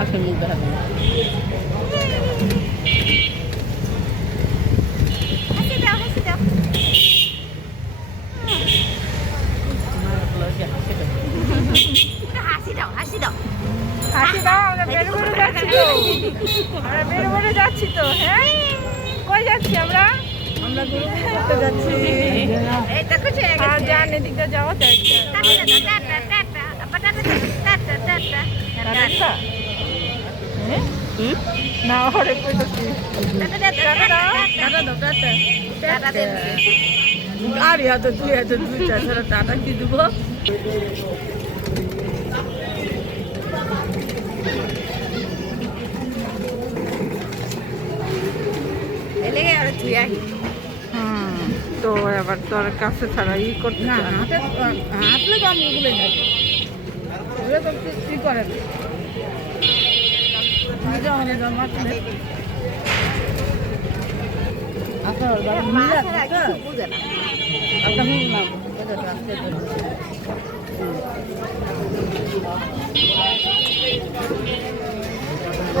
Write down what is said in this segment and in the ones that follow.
আখের মুখ দেখাবে না। হাসি দাও, আমরা বের বেরো যাচ্ছি তো, আমরা বের বেরো যাচ্ছি তো। হ্যাঁ, কই যাচ্ছি আমরা? আমরা ঘুরতে যাচ্ছি। আর যান এদিকটা যাওয়া যায় না? হরে কই যাচ্ছি? আর হাতে দুই ছাড়া টাটা কি দিব? তো এবার তোর কাছে ছাড়া ই করতে না চায় না। হাতলে তো আমি ওগুলো যাই ওগুলো তো কি করে নিজে অনেক মাছলে আপনার বুঝে না আপনার না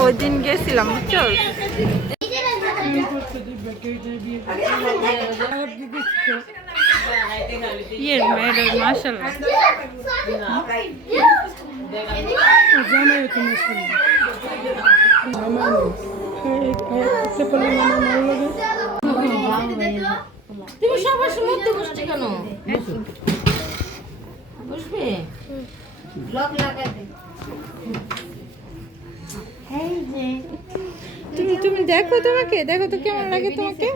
ওই দিন গেছিলাম বুঝছো, ইয়ে মেয়েদের মাশাআল্লাহ তুমি সবার মধ্যে বসছে কেন? বসবে ব্লক লাগাই দে। তুমি দেখো, তোমাকে দেখো তো কেমন লাগে তোমাকে,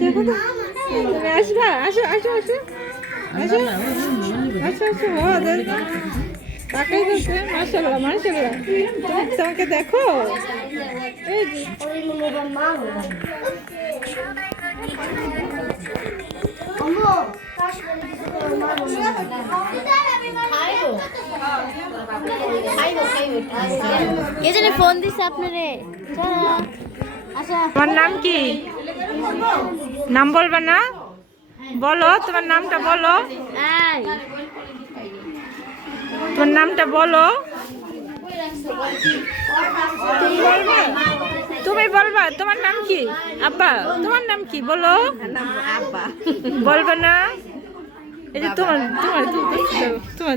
দেখো তো। তুমি আসবা, আসো আসো আসো আসো আসো আসো। ও দেখো তাকাই দিচ্ছে, মাশাআল্লাহ মাশাআল্লাহ। তোমাকে দেখো, এই যে কে জানি ফোন দিছে আপনারে। আচ্ছা, তোমার নাম কি? নাম বলবা না? বলো তোমার নামটা বলো, এই তোমার নামটা বলো। তুমি বলবা তোমার নাম কি? আব্বা তোমার নাম কি বলো? বলবে না? এই যে তোমার তোমার তোমার